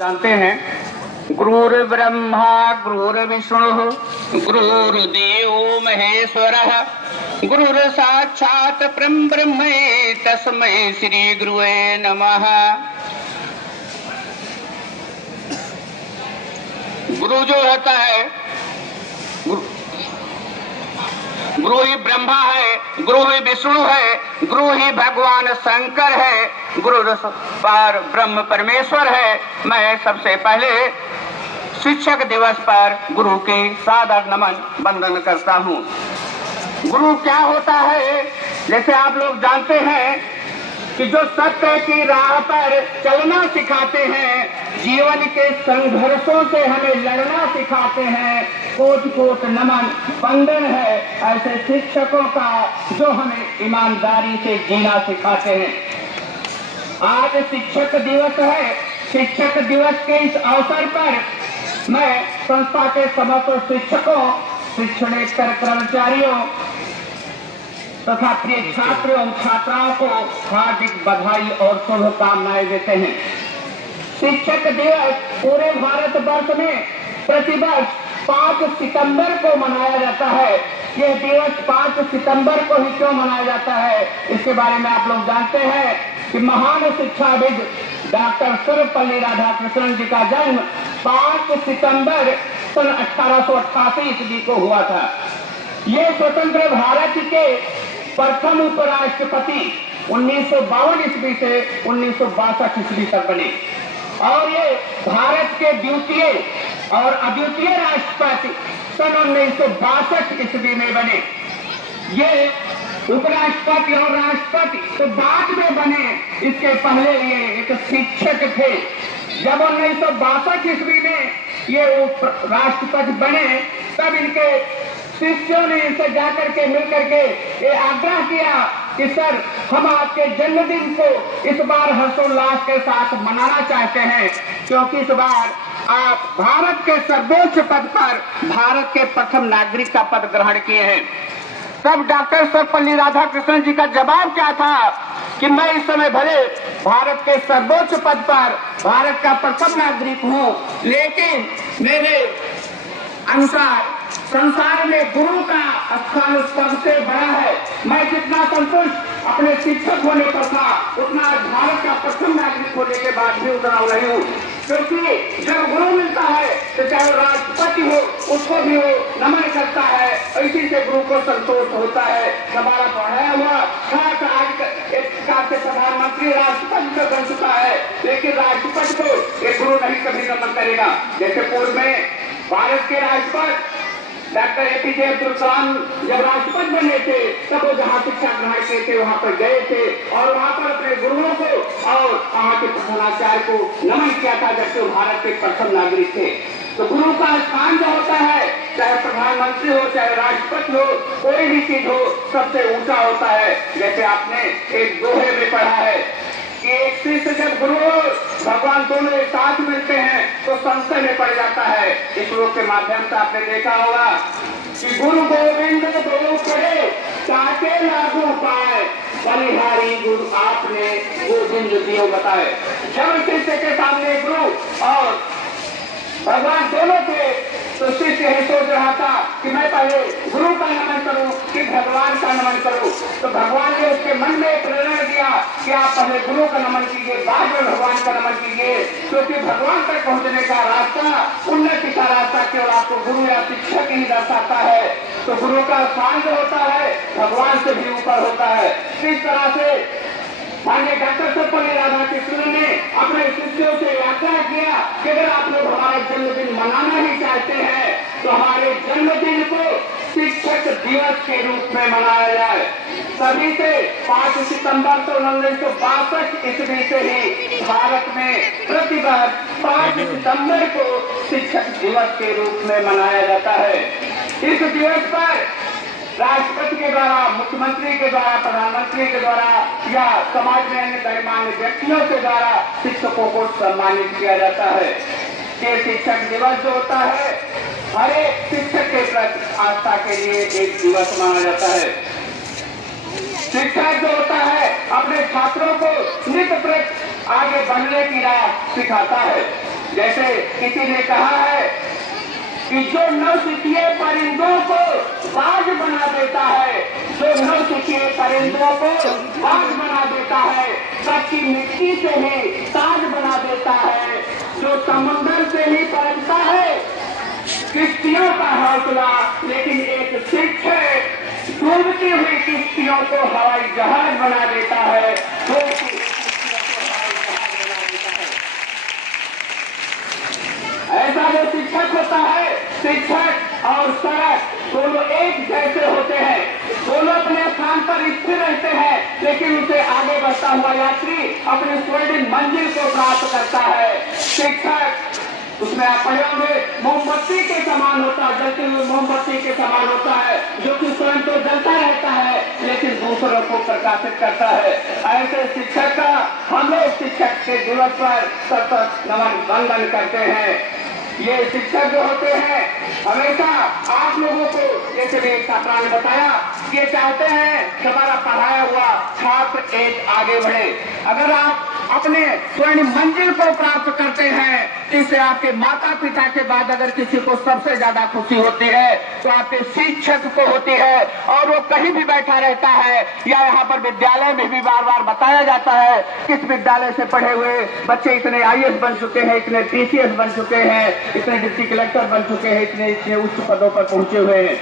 जानते हैं गुरुर्ब्रह्मा गुरुर्विष्णु गुरुर्देव महेश्वरः गुरुर् साक्षात् परं ब्रह्म तस्मै श्री गुरुवे नमः। गुरु जो होता है, गुरु ही ब्रह्मा है, गुरु ही विष्णु है, गुरु ही भगवान शंकर है, गुरु पार ब्रह्म परमेश्वर है। मैं सबसे पहले शिक्षक दिवस पर गुरु के सादर नमन वंदन करता हूँ। गुरु क्या होता है, जैसे आप लोग जानते हैं कि जो सत्य की राह पर चलना सिखाते हैं, जीवन के संघर्षों से हमें लड़ना सिखाते हैं, कोट कोट नमन वंदन है ऐसे शिक्षकों का जो हमें ईमानदारी से जीना सिखाते हैं। आज शिक्षक दिवस है। शिक्षक दिवस के इस अवसर पर मैं संस्था के समस्त शिक्षकों, शिक्षणेतर कर्मचारियों तथा प्रिय छात्र एवं छात्राओं को हार्दिक बधाई और शुभकामनाएं देते हैं। शिक्षक दिवस पूरे भारत वर्ष में प्रतिवर्ष 5 सितंबर को मनाया जाता है। यह दिवस 5 सितंबर को ही क्यों मनाया जाता है, इसके बारे में आप लोग जानते हैं कि महान शिक्षाविद डॉक्टर सर्वपल्ली राधाकृष्णन जी का जन्म 5 सितंबर सन 1888 ईस्वी को हुआ था। ये स्वतंत्र भारत के प्रथम उपराष्ट्रपति 1952 ईस्वी से 1962 ईस्वी तक बने और ये भारत के द्वितीय और अद्वितीय राष्ट्रपति सन 1962 ईस्वी में बने। ये उपराष्ट्रपति और राष्ट्रपति तो बाद में बने, इसके पहले ये एक शिक्षक थे। जब 1962 ईस्वी में ये राष्ट्रपति बने तब इनके शिष्यों ने इनसे जाकर के मिलकर के ये आग्रह किया कि सर, हम आपके जन्मदिन को इस बार हर्षोल्लास के साथ मनाना चाहते हैं, क्योंकि इस बार आप भारत के सर्वोच्च पद पर भारत के प्रथम नागरिक का पद ग्रहण किए हैं। तब डॉक्टर सर्वपल्ली राधाकृष्णन जी का जवाब क्या था कि मैं इस समय भले भारत के सर्वोच्च पद पर भारत का प्रथम नागरिक हूँ, लेकिन मेरे अनुसार संसार में गुरु का स्थान सबसे बड़ा है। मैं जितना संतुष्ट अपने शिक्षक होने पर था, उतना भारत का प्रथम नागरिक होने के बाद भी उतना नहीं हूँ, क्योंकि जब गुरु मिलता है तो चाहे वो राष्ट्रपति हो उसको भी वो नमन करता है, इसी से गुरु को संतोष होता है। हमारा पढ़ाया हुआ आज एक प्रकार से प्रधानमंत्री राष्ट्रपति तो बन चुका है, लेकिन राष्ट्रपति को एक गुरु नहीं कभी नमन करेगा। जैसे पूर्व में भारत के राष्ट्रपति डॉक्टर एपीजे अब्दुल कलाम जब राष्ट्रपति बने थे तब वो जहाँ शिक्षा ग्रहण किए थे वहाँ पर गए थे और वहाँ पर अपने गुरुओं को और वहाँ के प्रधानाचार्य को नमन किया था, जबकि वो भारत के प्रथम नागरिक थे। तो गुरु का स्थान जो होता है, चाहे प्रधानमंत्री हो चाहे राष्ट्रपति हो, कोई भी चीज हो, सबसे ऊंचा होता है। जैसे आपने एक दोहे में पढ़ा है कि एक शिष्य जब गुरु भगवान दोनों एक साथ मिलते हैं तो संशय में पड़ जाता है। इस श्लोक के माध्यम से आपने देखा होगा कि गुरु गोविंद दो पड़े ताके लागू पाए, बलिहारी गुरु आपने गोविंद दियो बताए। जब शिष्य के सामने गुरु और भगवान दोनों थे तो शिष्य यही सोच रहा था कि मैं पहले गुरु का नमन करूं कि भगवान का नमन करूं। तो भगवान ने उसके मन में प्रेरणा दिया कि आप पहले गुरु का नमन कीजिए, बाद में भगवान का नमन कीजिए, क्योंकि भगवान तक पहुंचने का रास्ता, उन्नति का रास्ता केवल आपको गुरु या शिक्षक ही दर्शाता है। तो गुरु का स्थान जो होता है भगवान से भी ऊपर होता है। इस तरह से माननीय डॉक्टर सर्वपल्ली राधाकृष्णन ने अपने शिष्यों से आग्रह किया कि अगर आप लोग हमारा जन्मदिन मनाना ही चाहते हैं तो हमारे जन्मदिन को शिक्षक दिवस के रूप में मनाया जाए। तभी से 5 सितंबर 1962 ईस्वी से ही भारत में प्रतिवर्ष 5 सितंबर को शिक्षक दिवस के रूप में मनाया जाता है। इस दिवस पर राष्ट्रपति के द्वारा, मुख्यमंत्री के द्वारा, प्रधानमंत्री के द्वारा या समाज में अन्य गणमान्य व्यक्तियों के द्वारा शिक्षकों को सम्मानित किया जाता है। ये शिक्षक दिवस जो होता है हर एक शिक्षक के प्रति आस्था के लिए एक दिवस माना जाता है। शिक्षक जो होता है अपने छात्रों को नित्य प्रति आगे बढ़ने की राह सिखाता है। जैसे किसी ने कहा है कि जो नौसिखिए परिंदों को बाज बना देता है, जो नौसिखिए परिंदों को बाज बना देता है, कच्ची मिट्टी से ही ताज बना देता है, जो समुद्र से ही पनपता है किश्तियों का हौसला, लेकिन एक शिक्षक डूबती हुई किश्तियों को हवाई जहाज बना देता है। ऐसा जो शिक्षक होता है, शिक्षक और सड़क दोनों एक जैसे होते हैं, दोनों अपने स्थान पर स्थिर रहते हैं, लेकिन उसे आगे बढ़ता हुआ यात्री अपनी स्वर्णिम मंजिल को प्राप्त करता है। शिक्षक उसमें आप पढ़े होंगे मोमबत्ती के समान होता है, जलती हुई मोमबत्ती के समान होता है, जो कि स्वयं तो जलता रहता है लेकिन दूसरों को प्रकाशित करता है। ऐसे शिक्षक का हम लोग शिक्षक के दिवस पर सतत नमन वंदन करते हैं। ये शिक्षक जो होते हैं हमेशा आप लोगों को, जैसे भी छात्रा ने बताया, ये चाहते हैं कि हमारा पढ़ाया हुआ छात्र एक आगे बढ़े। अगर आप अपने स्वर्ण मंजिल को प्राप्त करते हैं, इससे आपके माता पिता के बाद अगर किसी को सबसे ज्यादा खुशी होती है तो आपके शिक्षक को होती है। और वो कहीं भी बैठा रहता है या यहाँ पर विद्यालय में भी बार बार बताया जाता है, किस विद्यालय से पढ़े हुए बच्चे इतने IAS बन चुके हैं, इतने TCS बन चुके हैं, इतने डिप्टी कलेक्टर बन चुके हैं, इतने उच्च पदों पर पहुंचे हुए हैं।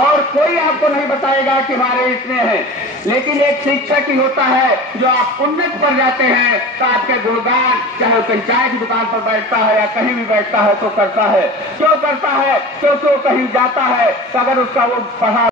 और कोई आपको नहीं बताएगा कि हमारे इतने हैं, लेकिन एक शिक्षक ही होता है जो आप उन्नत पर जाते हैं तो आपके गुणगान, चाहे वो चाय की दुकान पर बैठता है या कहीं भी बैठता है तो करता है। क्यों करता है? क्योंकि वो कहीं जाता है तो अगर उसका वो पढ़ा